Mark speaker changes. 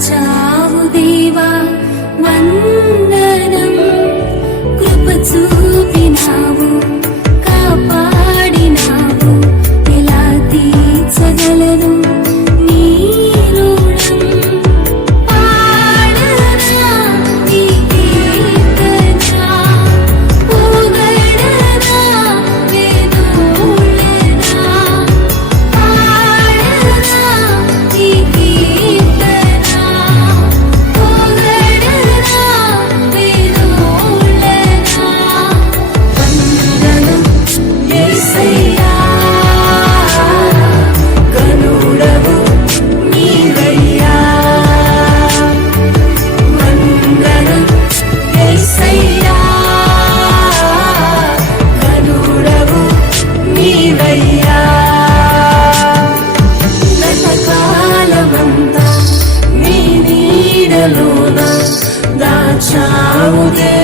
Speaker 1: time. దాచావు Deva